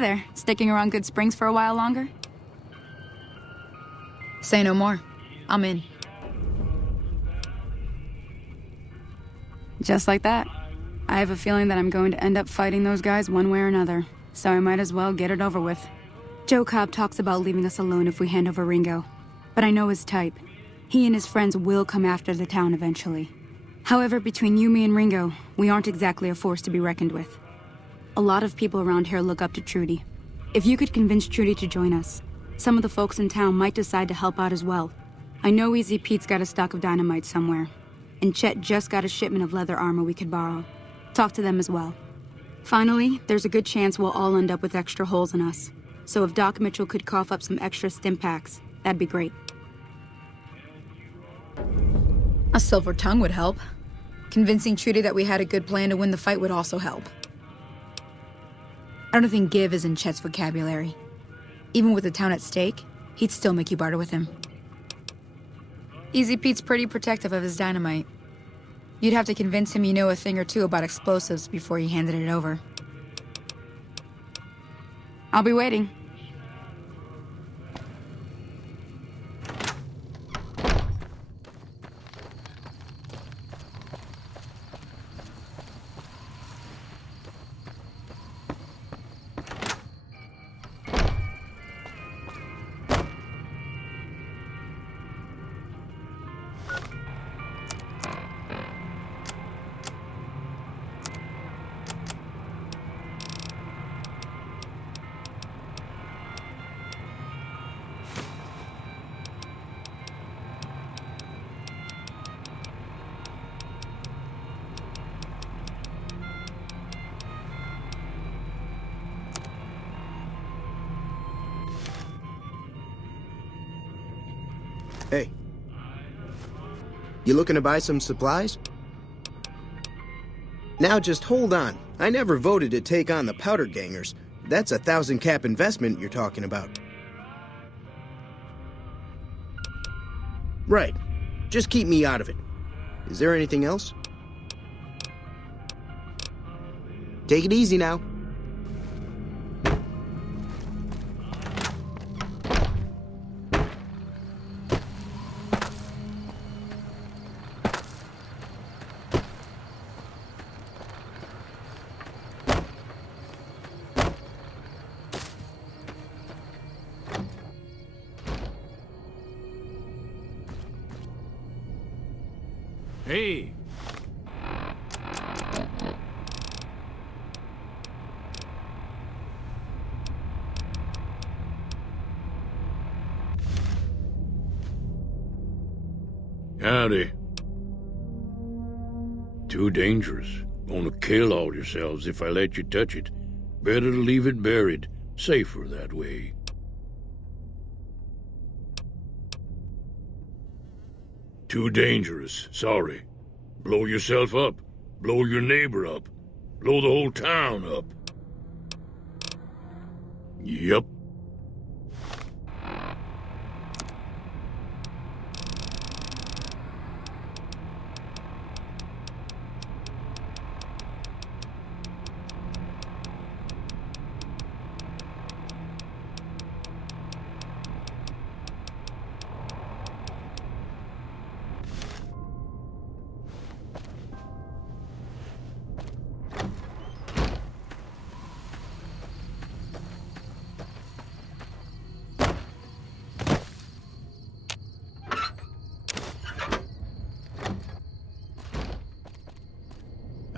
Hi there. Sticking around Goodsprings for a while longer? Say no more. I'm in. Just like that. I have a feeling that I'm going to end up fighting those guys one way or another, so I might as well get it over with. Joe Cobb talks about leaving us alone if we hand over Ringo, but I know his type. He and his friends will come after the town eventually. However, between you, me, and Ringo, we aren't exactly a force to be reckoned with. A lot of people around here look up to Trudy. If you could convince Trudy to join us, some of the folks in town might decide to help out as well. I know Easy Pete's got a stock of dynamite somewhere, and Chet just got a shipment of leather armor we could borrow. Talk to them as well. Finally, there's a good chance we'll all end up with extra holes in us. So if Doc Mitchell could cough up some extra stim packs, that'd be great. A silver tongue would help. Convincing Trudy that we had a good plan to win the fight would also help. I don't think give is in Chet's vocabulary. Even with the town at stake, he'd still make you barter with him. Easy Pete's pretty protective of his dynamite. You'd have to convince him you know a thing or two about explosives before you handed it over. I'll be waiting. Hey. You looking to buy some supplies? Now just hold on. I never voted to take on the powder gangers. That's a 1,000 cap investment you're talking about. Right. Just keep me out of it. Is there anything else? Take it easy now. Hey! Howdy. Too dangerous. Gonna kill all yourselves if I let you touch it. Better to leave it buried. Safer that way. Too dangerous, sorry. Blow yourself up. Blow your neighbor up. Blow the whole town up. Yep.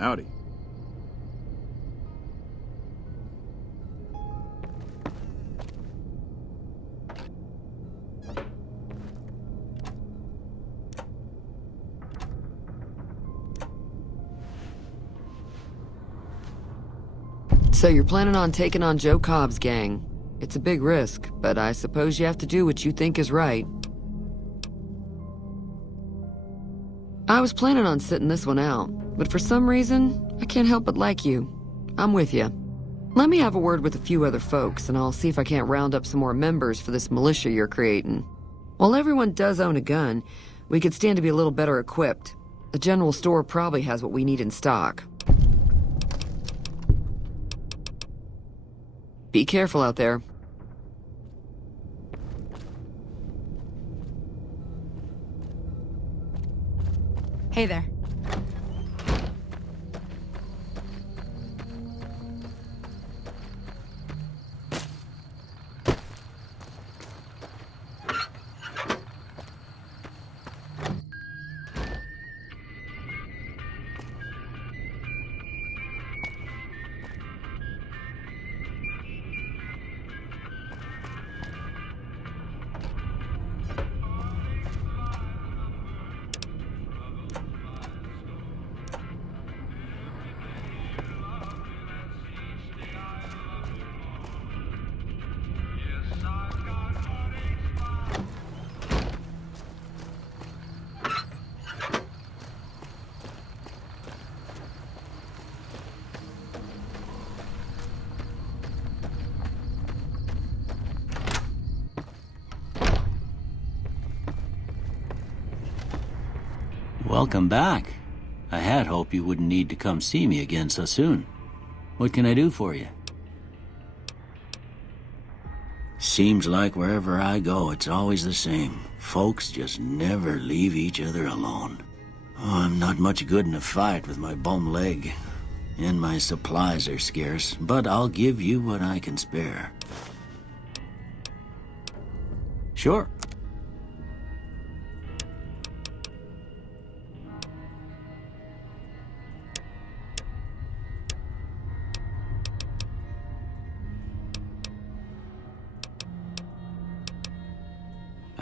Howdy. So you're planning on taking on Joe Cobb's gang. It's a big risk, but I suppose you have to do what you think is right. I was planning on sitting this one out, but for some reason, I can't help but like you. I'm with you. Let me have a word with a few other folks, and I'll see if I can't round up some more members for this militia you're creating. While everyone does own a gun, we could stand to be a little better equipped. The general store probably has what we need in stock. Be careful out there. Hey there. Welcome back. I had hoped you wouldn't need to come see me again so soon. What can I do for you? Seems like wherever I go, it's always the same. Folks just never leave each other alone. Oh, I'm not much good in a fight with my bum leg. And my supplies are scarce, but I'll give you what I can spare. Sure.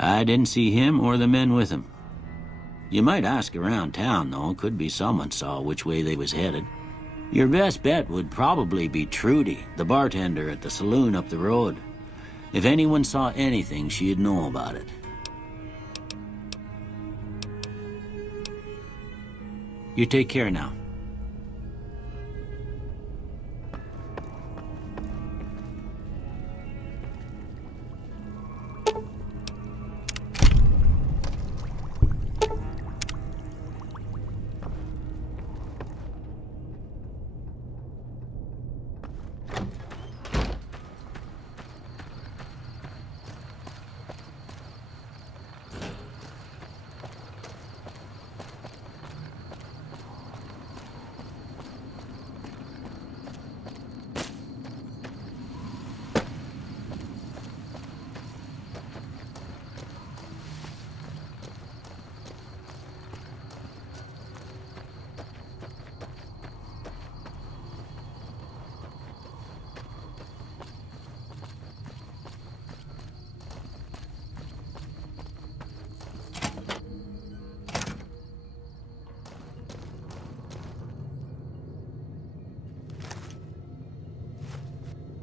I didn't see him or the men with him. You might ask around town, though. Could be someone saw which way they was headed. Your best bet would probably be Trudy, the bartender at the saloon up the road. If anyone saw anything, she'd know about it. You take care now.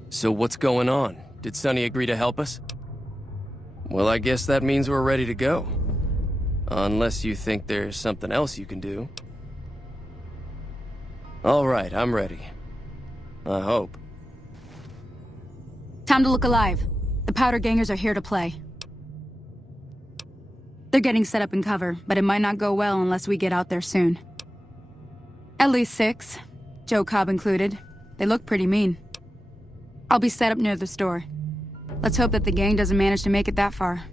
So what's going on? Did Sonny agree to help us? Well, I guess that means we're ready to go. Unless you think there's something else you can do. All right, I'm ready. I hope. Time to look alive. The powder gangers are here to play. They're getting set up in cover, but it might not go well unless we get out there soon. At least 6, Joe Cobb included. They look pretty mean. I'll be set up near the store. Let's hope that the gang doesn't manage to make it that far.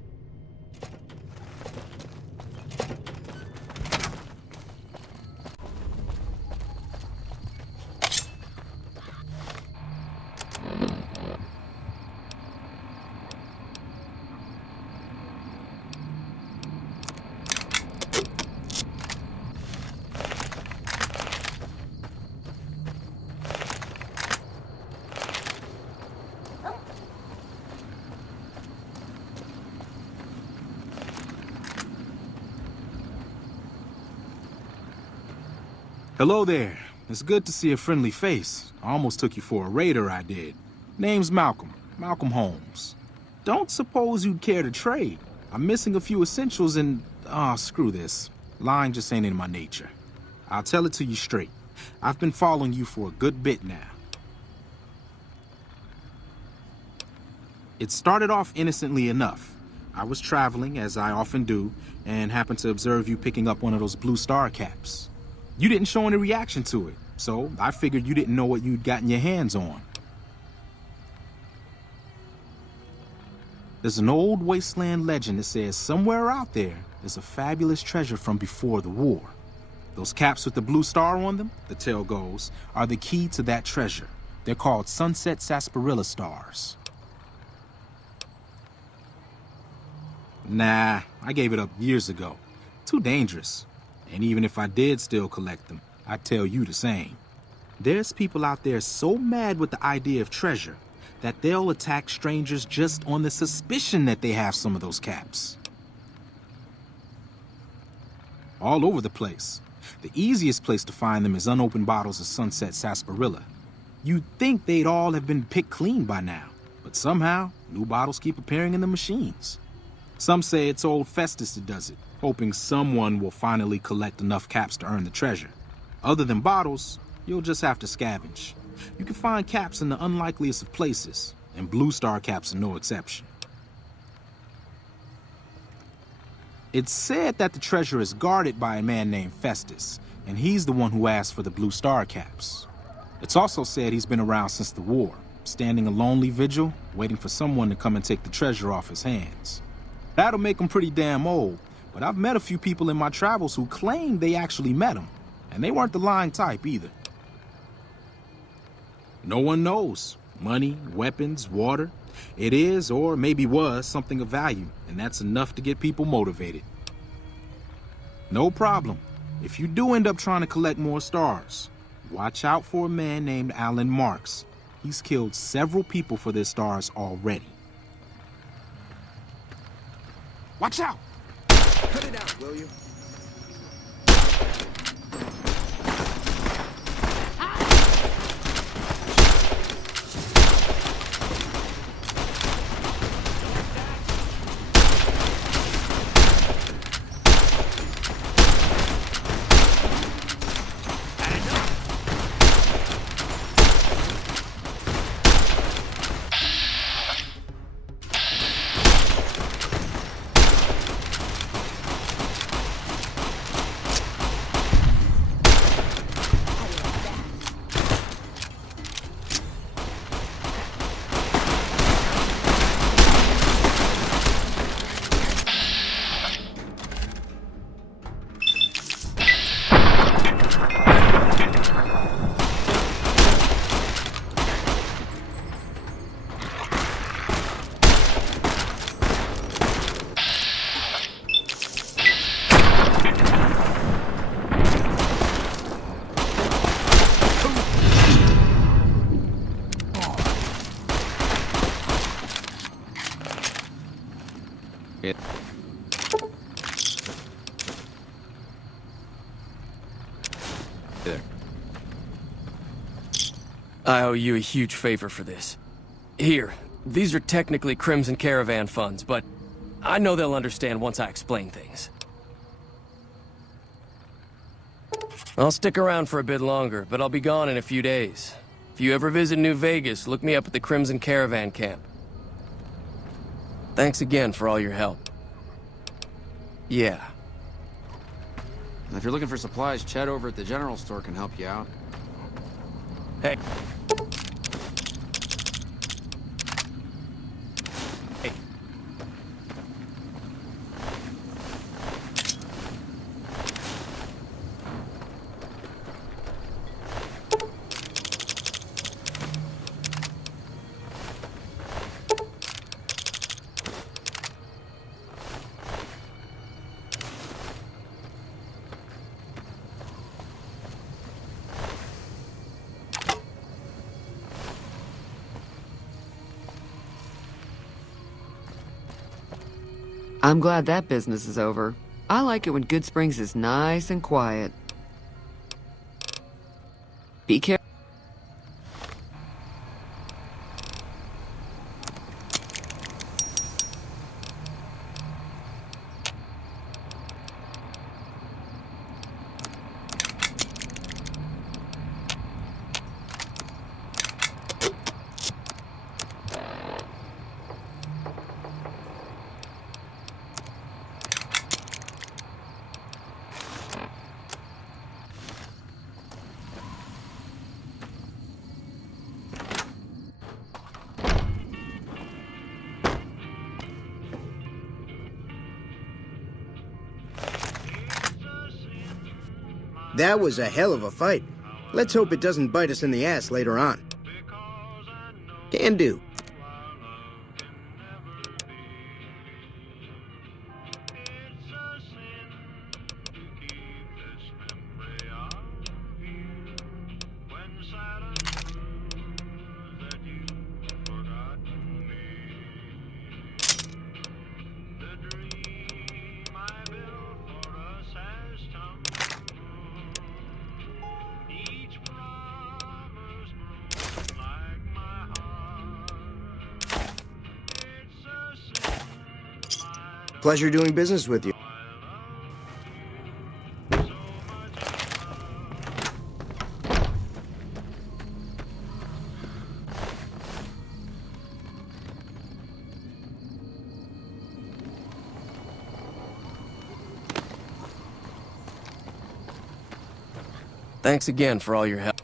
Hello there. It's good to see a friendly face. I almost took you for a raider, I did. Name's Malcolm. Malcolm Holmes. Don't suppose you'd care to trade. I'm missing a few essentials and... screw this. Lying just ain't in my nature. I'll tell it to you straight. I've been following you for a good bit now. It started off innocently enough. I was traveling, as I often do, and happened to observe you picking up one of those blue star caps. You didn't show any reaction to it, so I figured you didn't know what you'd gotten your hands on. There's an old wasteland legend that says somewhere out there is a fabulous treasure from before the war. Those caps with the blue star on them, the tale goes, are the key to that treasure. They're called sunset sarsaparilla stars. Nah, I gave it up years ago. Too dangerous. And even if I did still collect them, I'd tell you the same. There's people out there so mad with the idea of treasure that they'll attack strangers just on the suspicion that they have some of those caps. All over the place. The easiest place to find them is unopened bottles of sunset sarsaparilla. You'd think they'd all have been picked clean by now, but somehow, new bottles keep appearing in the machines. Some say it's old Festus that does it, hoping someone will finally collect enough caps to earn the treasure. Other than bottles, you'll just have to scavenge. You can find caps in the unlikeliest of places, and blue star caps are no exception. It's said that the treasure is guarded by a man named Festus, and he's the one who asked for the blue star caps. It's also said he's been around since the war, standing a lonely vigil, waiting for someone to come and take the treasure off his hands. That'll make him pretty damn old, but I've met a few people in my travels who claim they actually met him, and they weren't the lying type either. No one knows. Money, weapons, water. It is, or maybe was, something of value, and that's enough to get people motivated. No problem. If you do end up trying to collect more stars, watch out for a man named Alan Marks. He's killed several people for their stars already. Watch out! Cut it out, will you? I owe you a huge favor for this. Here, these are technically Crimson Caravan funds, but I know they'll understand once I explain things. I'll stick around for a bit longer, but I'll be gone in a few days. If you ever visit New Vegas, look me up at the Crimson Caravan camp. Thanks again for all your help. Yeah. And if you're looking for supplies, Chet over at the general store can help you out. Hey. I'm glad that business is over. I like it when Goodsprings is nice and quiet. Be careful. That was a hell of a fight. Let's hope it doesn't bite us in the ass later on. Can do. Pleasure doing business with you. Thanks again for all your help.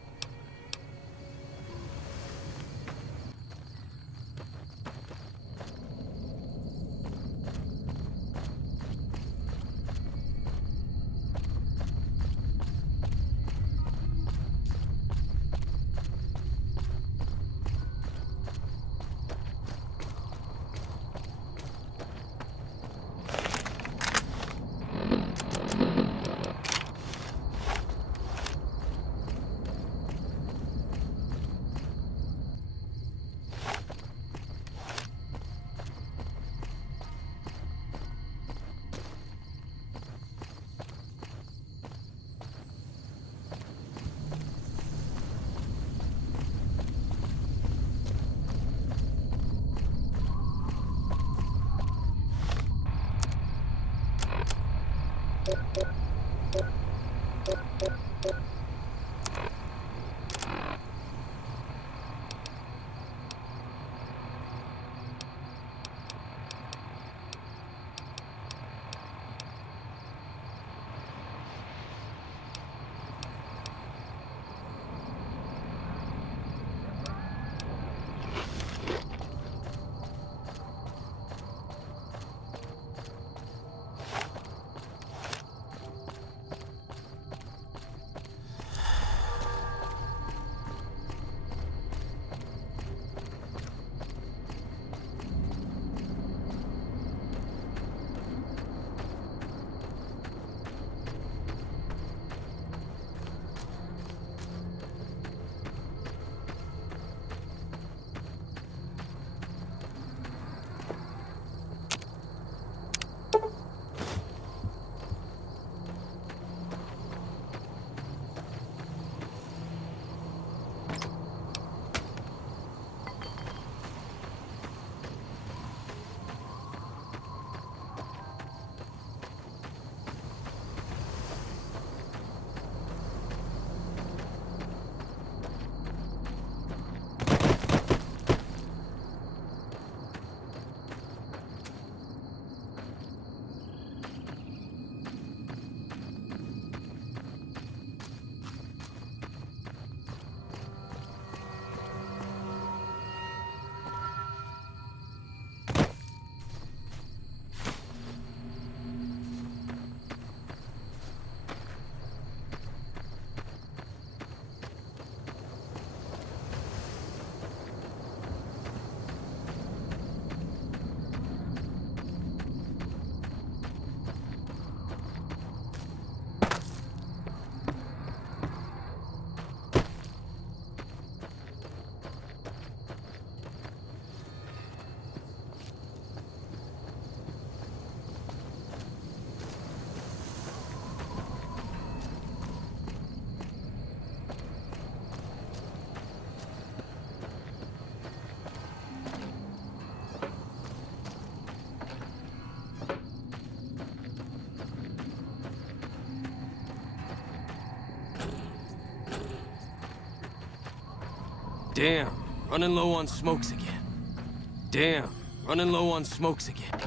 Damn, running low on smokes again. Damn, running low on smokes again.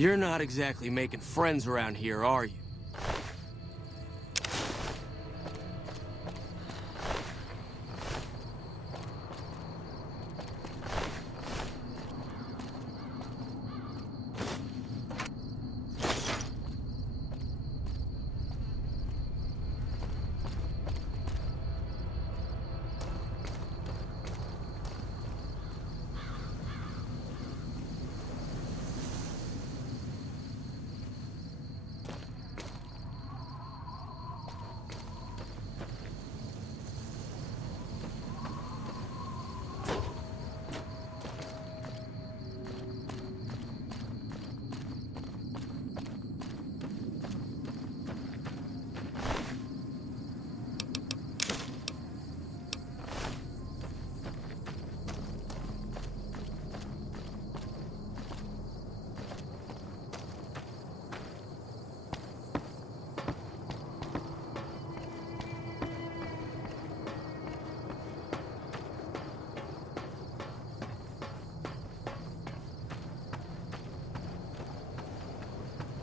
You're not exactly making friends around here, are you?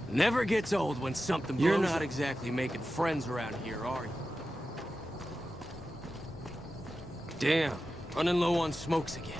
Never gets old when something blows. You're not exactly making friends around here, are you? Damn, running low on smokes again.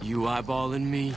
You eyeballing me?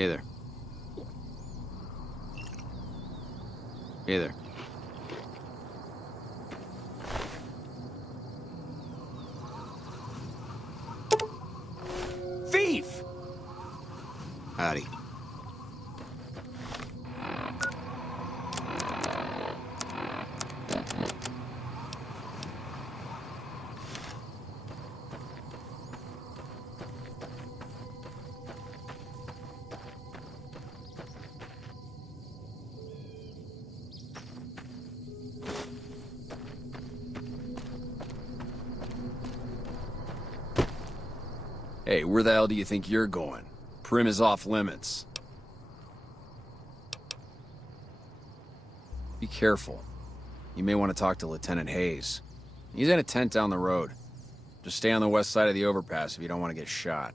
Hey there. Hey there. Thief! Howdy. Hey, where the hell do you think you're going? Primm is off limits. Be careful. You may want to talk to Lieutenant Hayes. He's in a tent down the road. Just stay on the west side of the overpass if you don't want to get shot.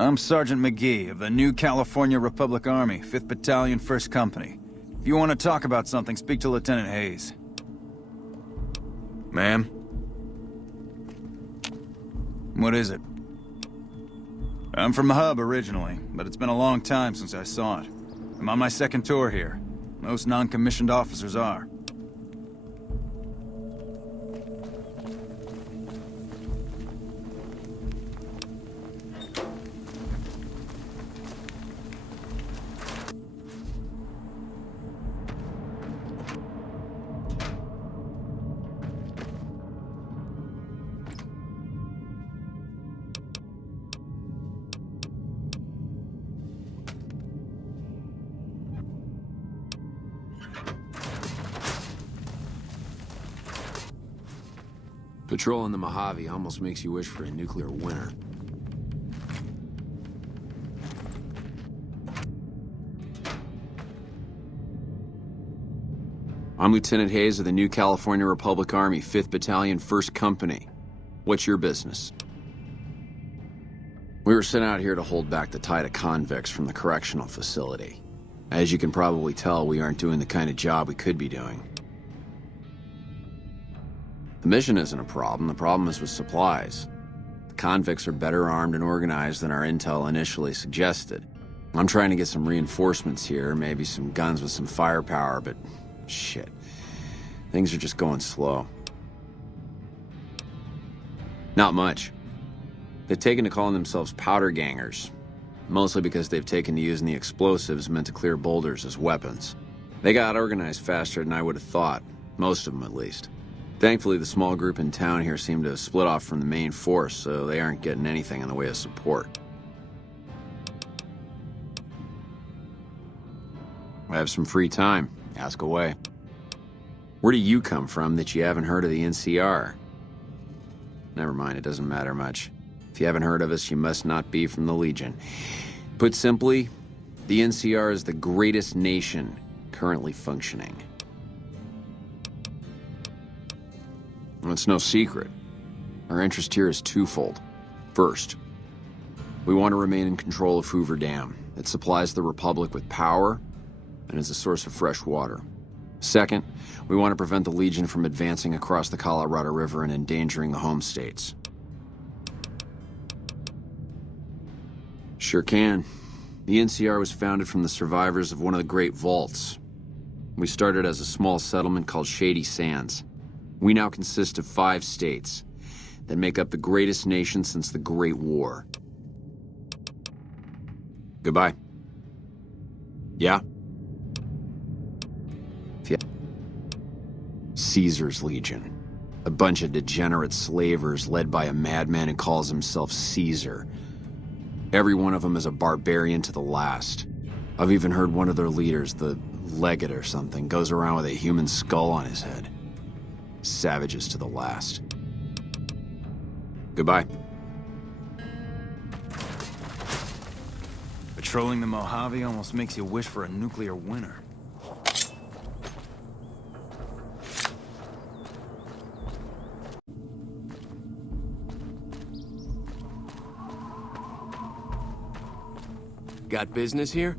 I'm Sergeant McGee of the New California Republic Army, 5th Battalion, 1st Company. If you want to talk about something, speak to Lieutenant Hayes. Ma'am? What is it? I'm from the hub originally, but it's been a long time since I saw it. I'm on my second tour here. Most non-commissioned officers are. Patrolling the Mojave almost makes you wish for a nuclear winter. I'm Lieutenant Hayes of the New California Republic Army, 5th Battalion, 1st Company. What's your business? We were sent out here to hold back the tide of convicts from the correctional facility. As you can probably tell, we aren't doing the kind of job we could be doing. The mission isn't a problem. The problem is with supplies. The convicts are better armed and organized than our intel initially suggested. I'm trying to get some reinforcements here, maybe some guns with some firepower, but shit. Things are just going slow. Not much. They've taken to calling themselves powder gangers, mostly because they've taken to using the explosives meant to clear boulders as weapons. They got organized faster than I would have thought, most of them at least. Thankfully, the small group in town here seem to have split off from the main force, so they aren't getting anything in the way of support. I have some free time. Ask away. Where do you come from that you haven't heard of the NCR? Never mind, it doesn't matter much. If you haven't heard of us, you must not be from the Legion. Put simply, the NCR is the greatest nation currently functioning. Well, it's no secret. Our interest here is twofold. First, we want to remain in control of Hoover Dam. It supplies the Republic with power and is a source of fresh water. Second, we want to prevent the Legion from advancing across the Colorado River and endangering the home states. Sure can. The NCR was founded from the survivors of one of the Great Vaults. We started as a small settlement called Shady Sands. We now consist of 5 states that make up the greatest nation since the Great War. Goodbye. Yeah? Caesar's Legion. A bunch of degenerate slavers led by a madman who calls himself Caesar. Every one of them is a barbarian to the last. I've even heard one of their leaders, the legate or something, goes around with a human skull on his head. Savages to the last. Goodbye. Patrolling the Mojave almost makes you wish for a nuclear winter. Got business here?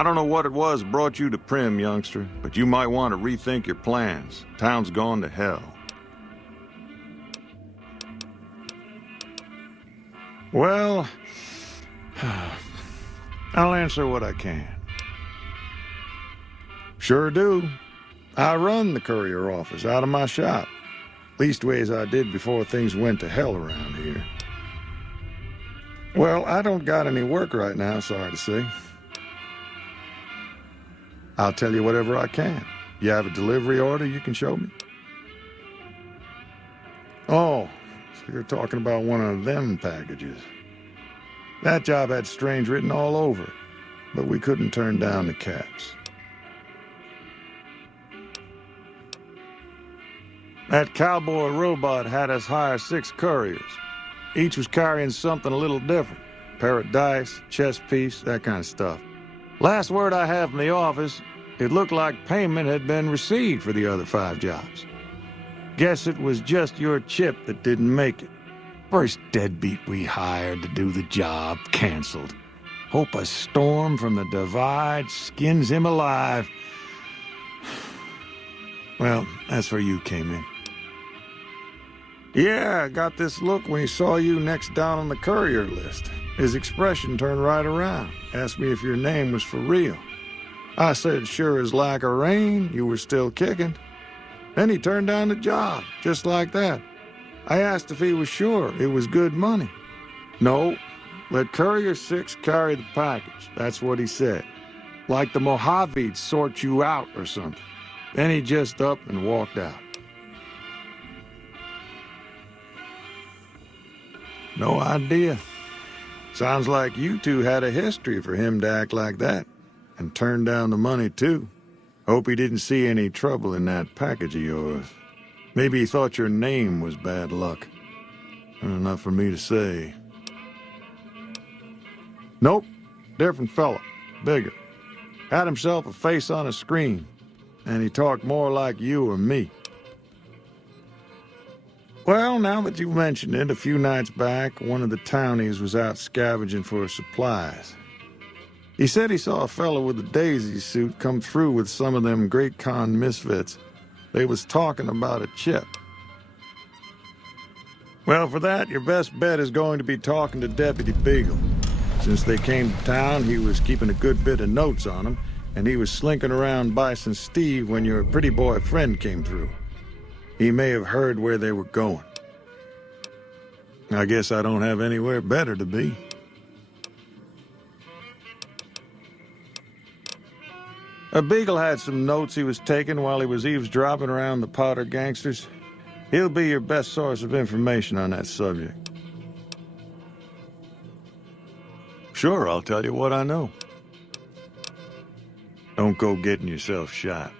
I don't know what it was that brought you to Primm, youngster, but you might want to rethink your plans. Town's gone to hell. Well, I'll answer what I can. Sure do. I run the courier office out of my shop. Leastways I did before things went to hell around here. Well, I don't got any work right now, sorry to say. I'll tell you whatever I can. You have a delivery order you can show me? Oh, so you're talking about one of them packages. That job had strange written all over it, but we couldn't turn down the caps. That cowboy robot had us hire 6 couriers. Each was carrying something a little different. Pair of dice, chess piece, that kind of stuff. Last word I have from the office, it looked like payment had been received for the other 5 jobs. Guess it was just your chip that didn't make it. First deadbeat we hired to do the job canceled. Hope a storm from the divide skins him alive. Well, that's where you came in. Yeah, I got this look when he saw you next down on the courier list. His expression turned right around. Asked me if your name was for real. I said, sure as lack of rain, you were still kicking. Then he turned down the job, just like that. I asked if he was sure it was good money. No, let Courier 6 carry the package. That's what he said. Like the Mojave'd sort you out or something. Then he just up and walked out. No idea. Sounds like you two had a history for him to act like that. And turn down the money, too. Hope he didn't see any trouble in that package of yours. Maybe he thought your name was bad luck. Enough for me to say. Nope. Different fella. Bigger. Had himself a face on a screen. And he talked more like you or me. Well, now that you mentioned it, a few nights back, one of the townies was out scavenging for supplies. He said he saw a fellow with a daisy suit come through with some of them Great Con misfits. They was talking about a chip. Well, for that, your best bet is going to be talking to Deputy Beagle. Since they came to town, he was keeping a good bit of notes on them, and he was slinking around Bison Steve when your pretty boy friend came through. He may have heard where they were going. I guess I don't have anywhere better to be. Beagle had some notes he was taking while he was eavesdropping around the powder gangsters. He'll be your best source of information on that subject. Sure, I'll tell you what I know. Don't go getting yourself shot.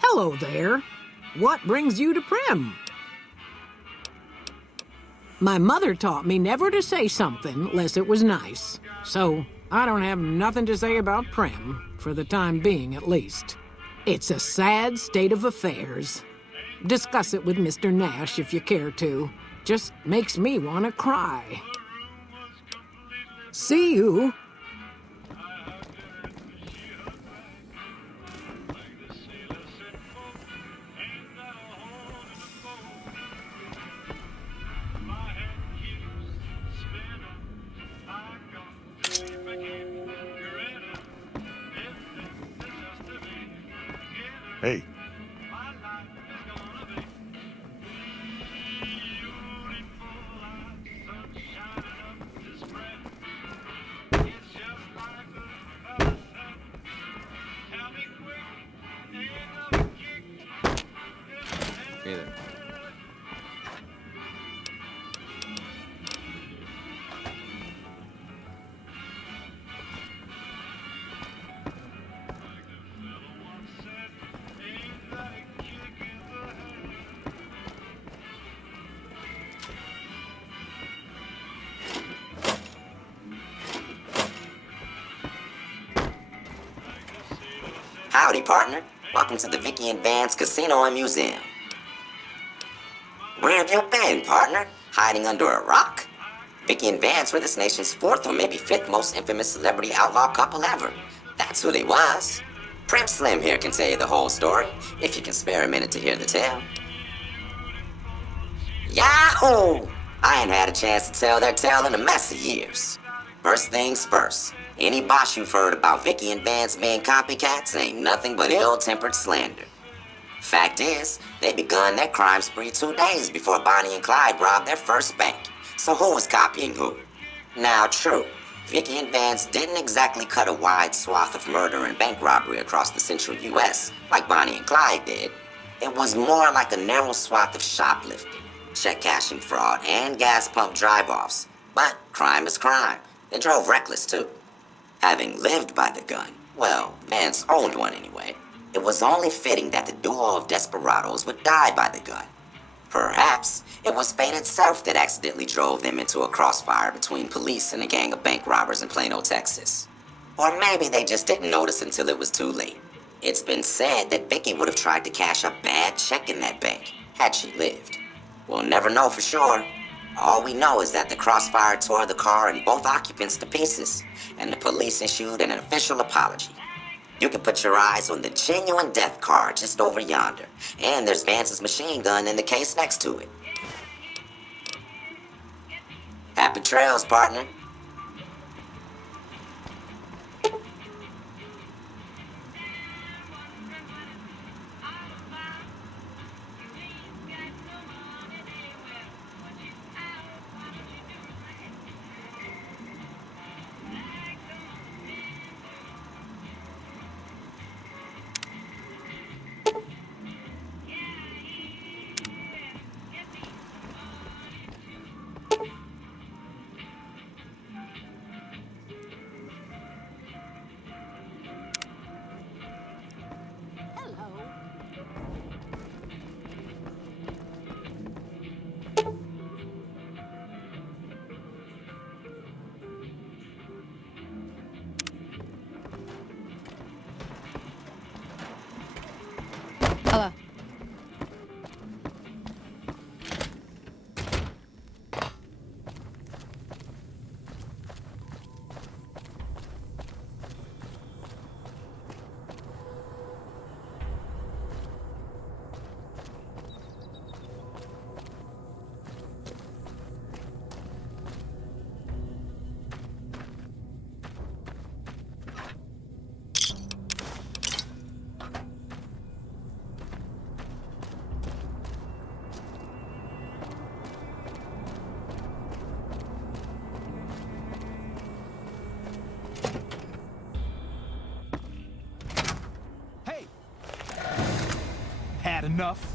Hello there. What brings you to Primm? My mother taught me never to say something unless it was nice. So, I don't have nothing to say about Primm, for the time being at least. It's a sad state of affairs. Discuss it with Mr. Nash if you care to. Just makes me want to cry. See you. Hey. Hey there. Howdy, partner. Welcome to the Vicky and Vance Casino and Museum. Where have you been, partner? Hiding under a rock? Vicky and Vance were this nation's fourth or maybe fifth most infamous celebrity outlaw couple ever. That's who they was. Primm Slim here can tell you the whole story, if you can spare a minute to hear the tale. Yahoo! I ain't had a chance to tell their tale in a mess of years. First things first, any bosh you've heard about Vicky and Vance being copycats ain't nothing but ill-tempered slander. Fact is, they begun their crime spree 2 days before Bonnie and Clyde robbed their first bank. So who was copying who? Now, true, Vicky and Vance didn't exactly cut a wide swath of murder and bank robbery across the central U.S. like Bonnie and Clyde did. It was more like a narrow swath of shoplifting, check cashing fraud, and gas pump drive-offs. But crime is crime. They drove reckless, too. Having lived by the gun, well, Vance owned one anyway, it was only fitting that the duo of desperados would die by the gun. Perhaps it was fate itself that accidentally drove them into a crossfire between police and a gang of bank robbers in Plano, Texas. Or maybe they just didn't notice until it was too late. It's been said that Vicky would have tried to cash a bad check in that bank, had she lived. We'll never know for sure. All we know is that the crossfire tore the car and both occupants to pieces, and the police issued an official apology. You can put your eyes on the genuine death car just over yonder, and there's Vance's machine gun in the case next to it. Happy trails, partner. Hello. Had enough?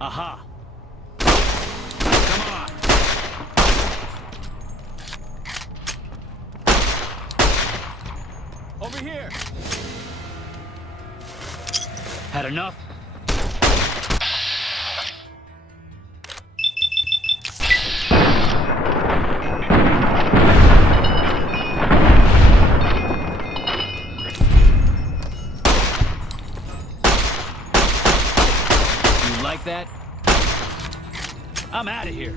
Aha! over here! Had enough? You like that? I'm out of here.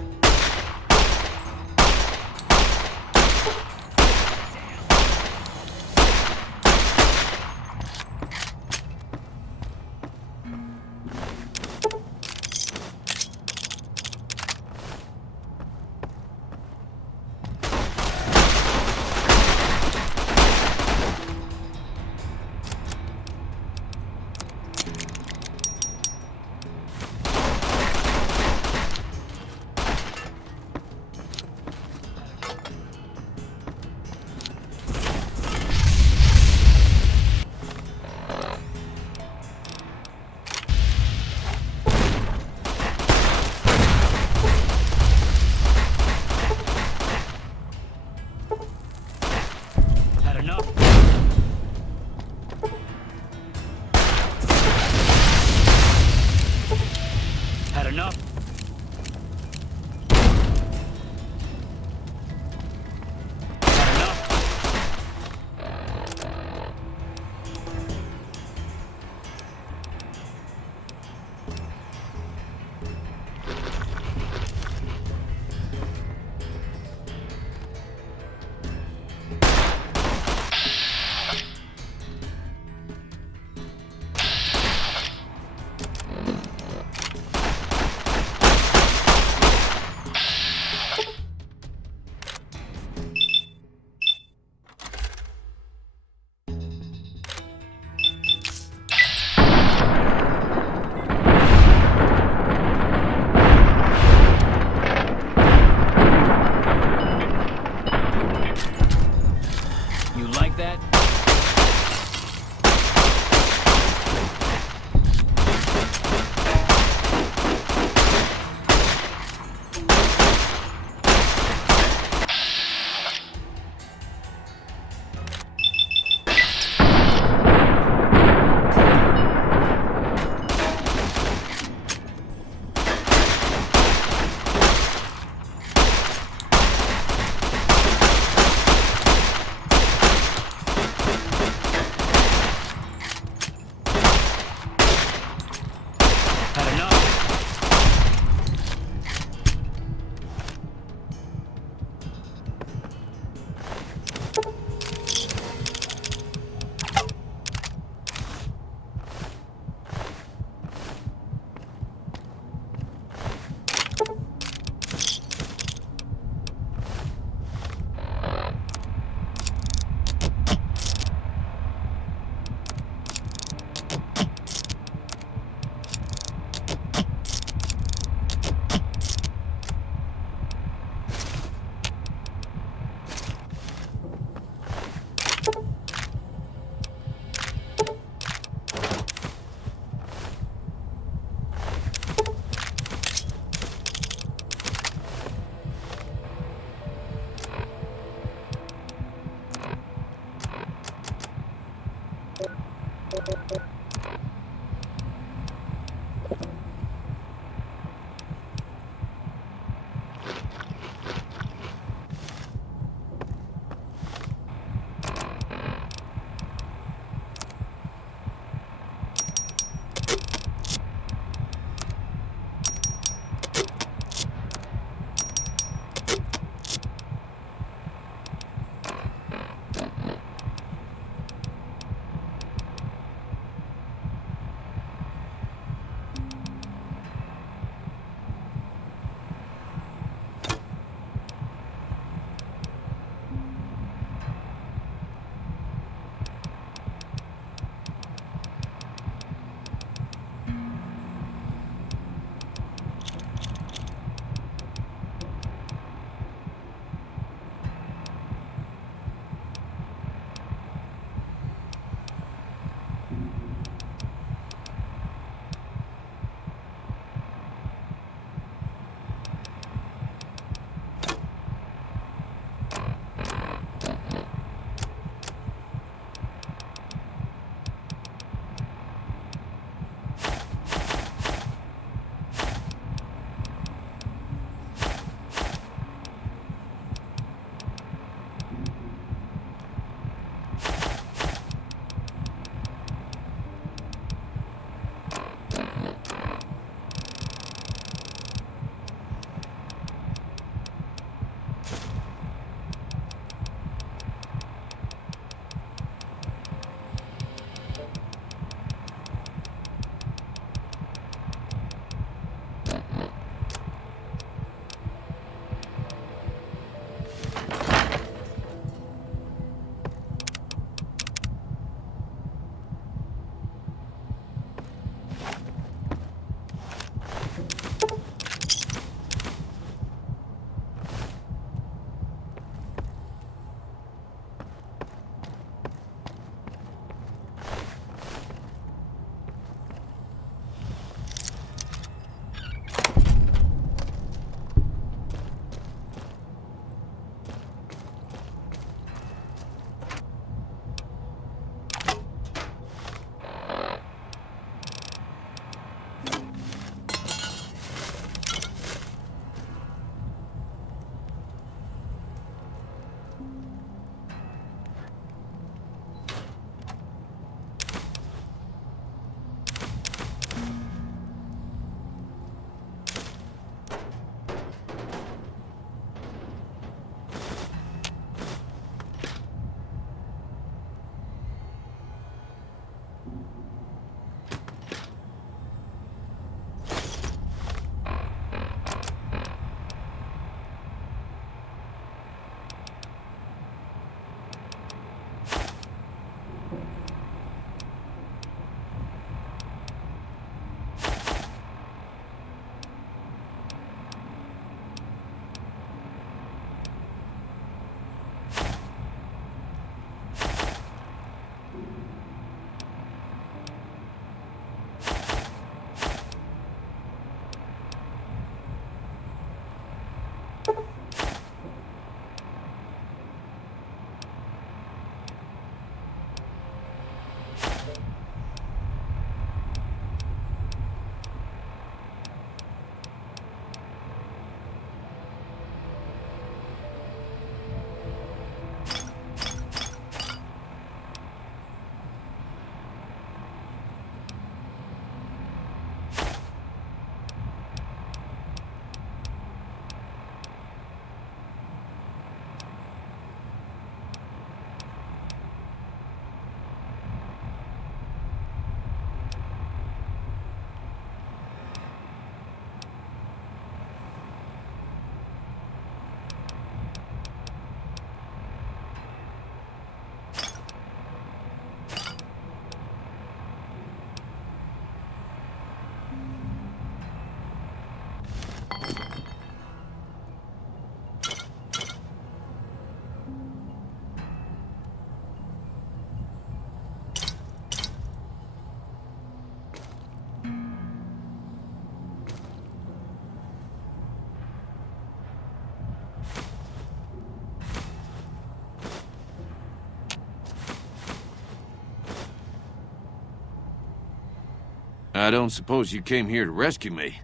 I don't suppose you came here to rescue me.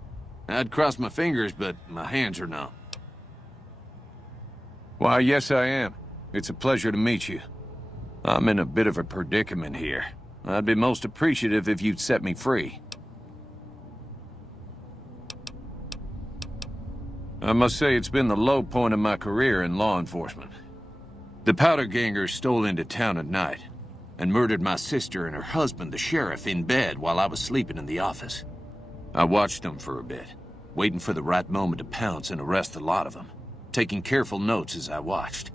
I'd cross my fingers, but my hands are numb. Why, yes I am. It's a pleasure to meet you. I'm in a bit of a predicament here. I'd be most appreciative if you'd set me free. I must say it's been the low point of my career in law enforcement. The powder gangers stole into town at night and murdered my sister and her husband, the sheriff, in bed while I was sleeping in the office. I watched them for a bit, waiting for the right moment to pounce and arrest the lot of them, taking careful notes as I watched.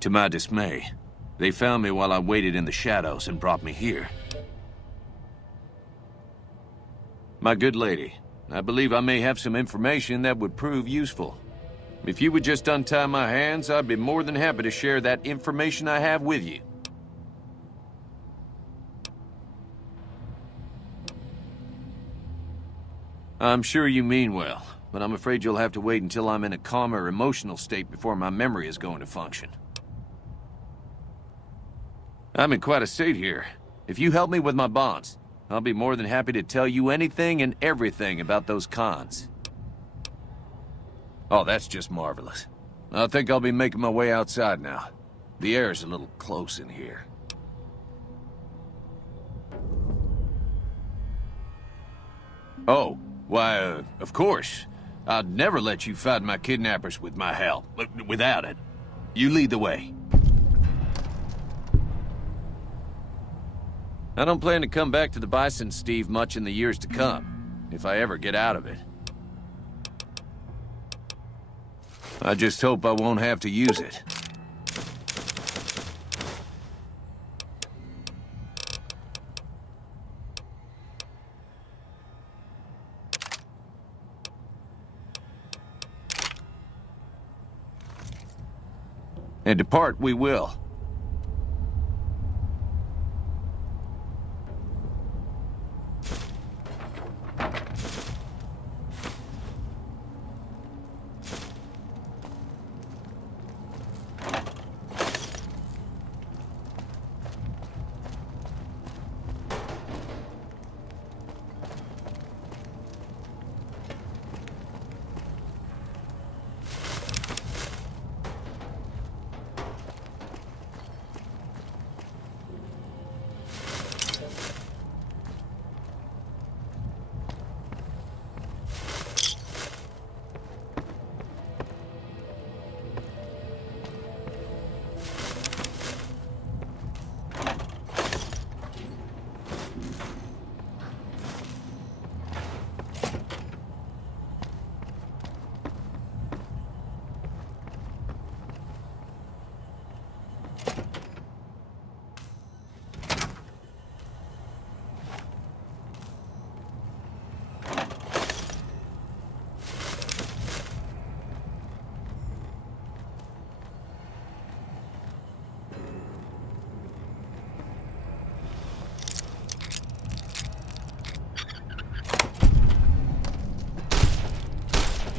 To my dismay, they found me while I waited in the shadows and brought me here. My good lady, I believe I may have some information that would prove useful. If you would just untie my hands, I'd be more than happy to share that information I have with you. I'm sure you mean well, but I'm afraid you'll have to wait until I'm in a calmer emotional state before my memory is going to function. I'm in quite a state here. If you help me with my bonds, I'll be more than happy to tell you anything and everything about those cons. Oh, that's just marvelous. I think I'll be making my way outside now. The air's a little close in here. Oh, why, of course. I'd never let you fight my kidnappers with my help. Without it. You lead the way. I don't plan to come back to the Bison, Steve, much in the years to come, if I ever get out of it. I just hope I won't have to use it. And depart we will.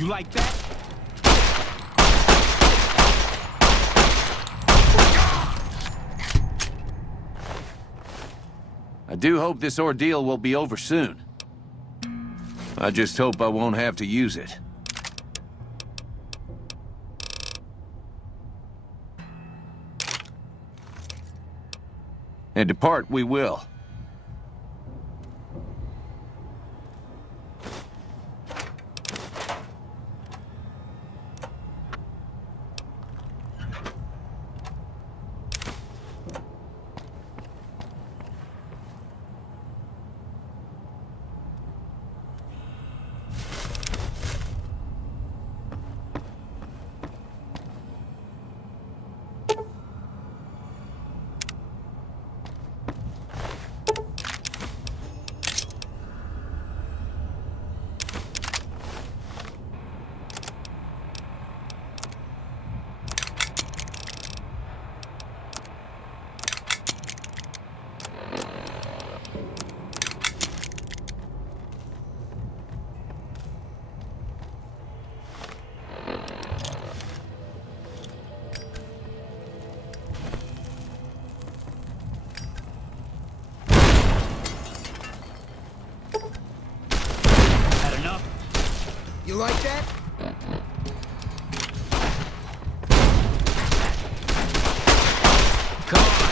You like that? I do hope this ordeal will be over soon. I just hope I won't have to use it. And depart we will. like that? Come on.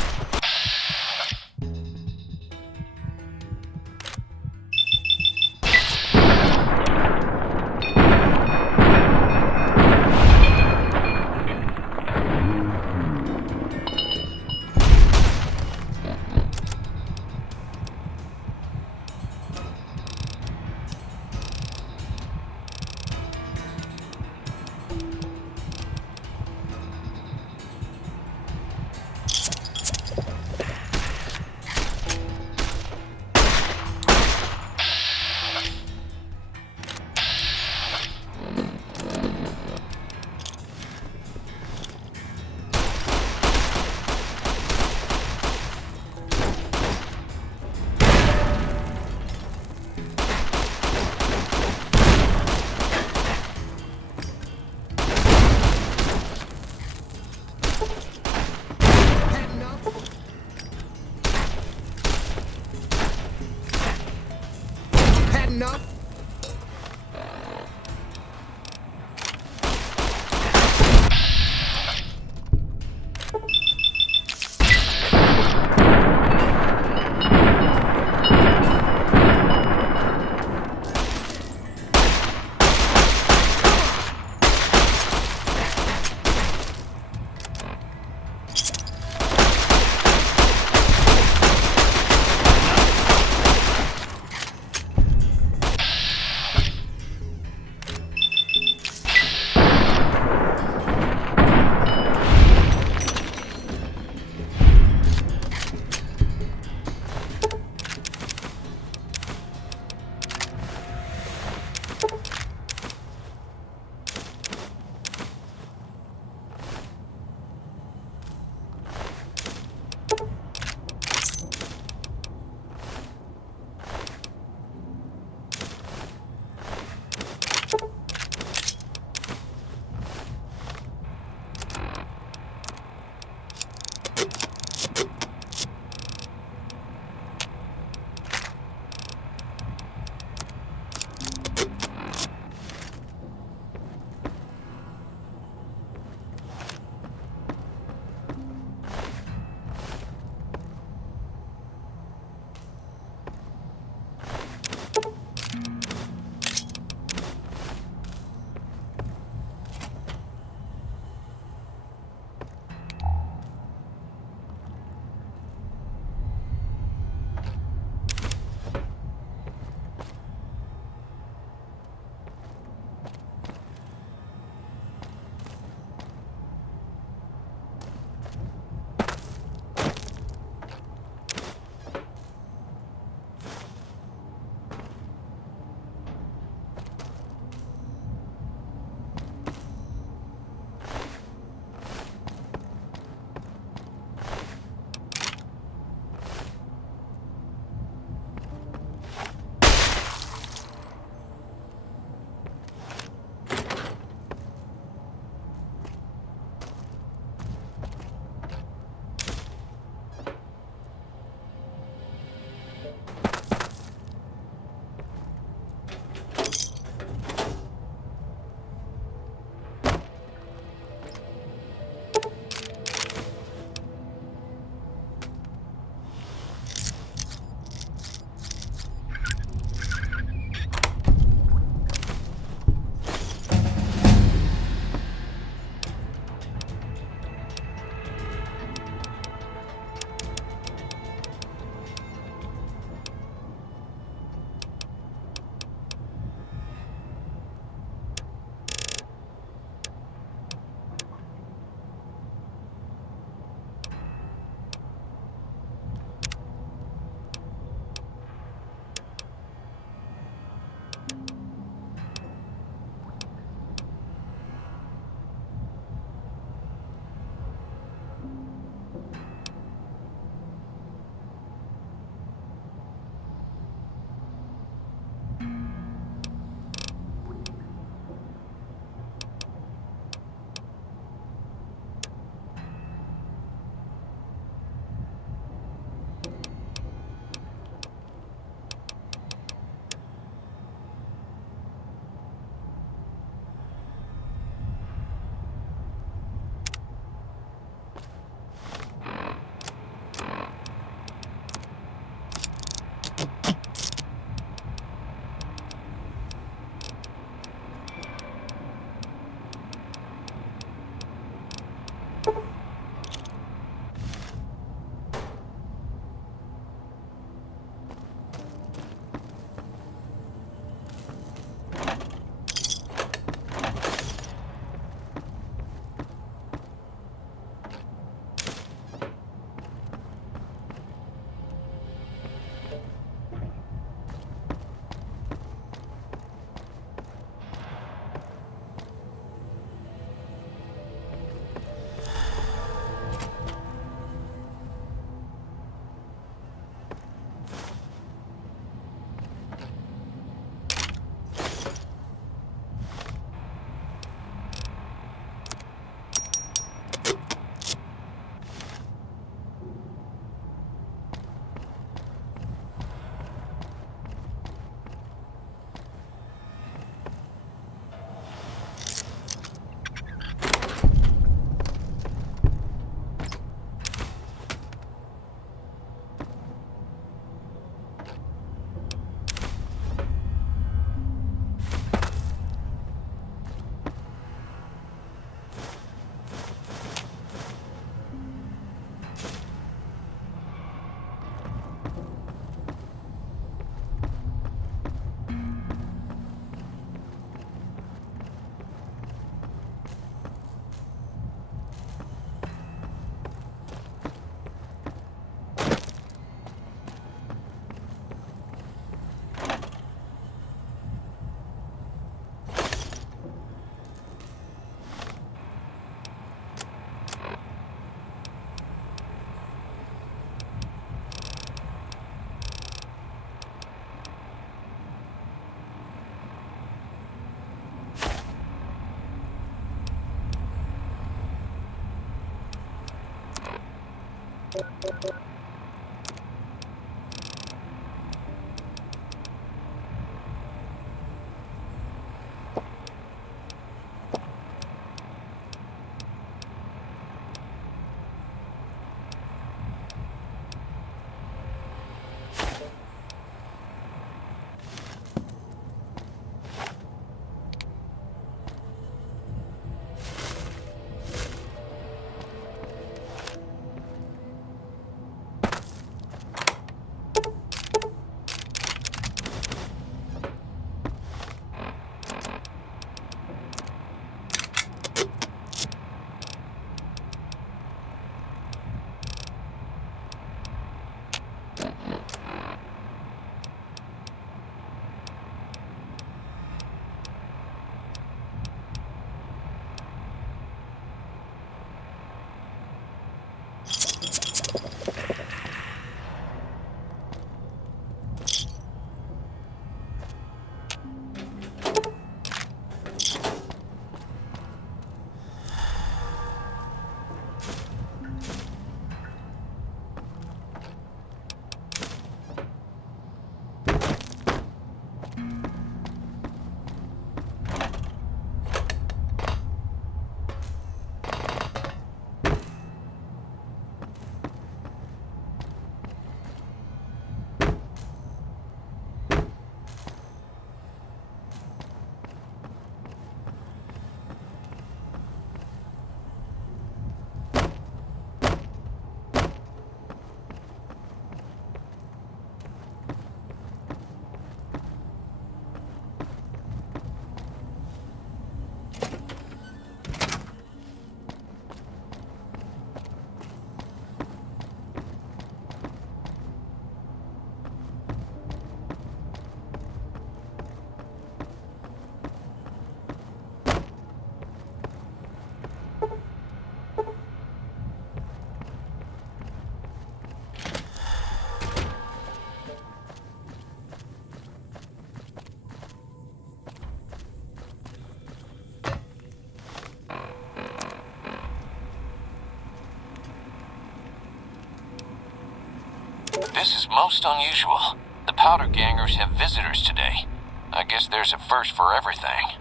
This is most unusual. The powder gangers have visitors today. I guess there's a first for everything.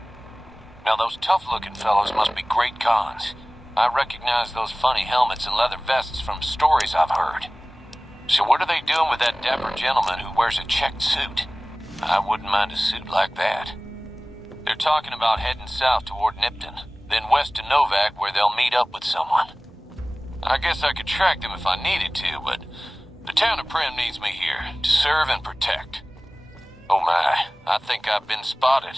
Now those tough-looking fellows must be great cons. I recognize those funny helmets and leather vests from stories I've heard. So what are they doing with that dapper gentleman who wears a checked suit? I wouldn't mind a suit like that. They're talking about heading south toward Nipton, then west to Novak where they'll meet up with someone. I guess I could track them if I needed to, but the town of Primm needs me here to serve and protect. Oh my, I think I've been spotted.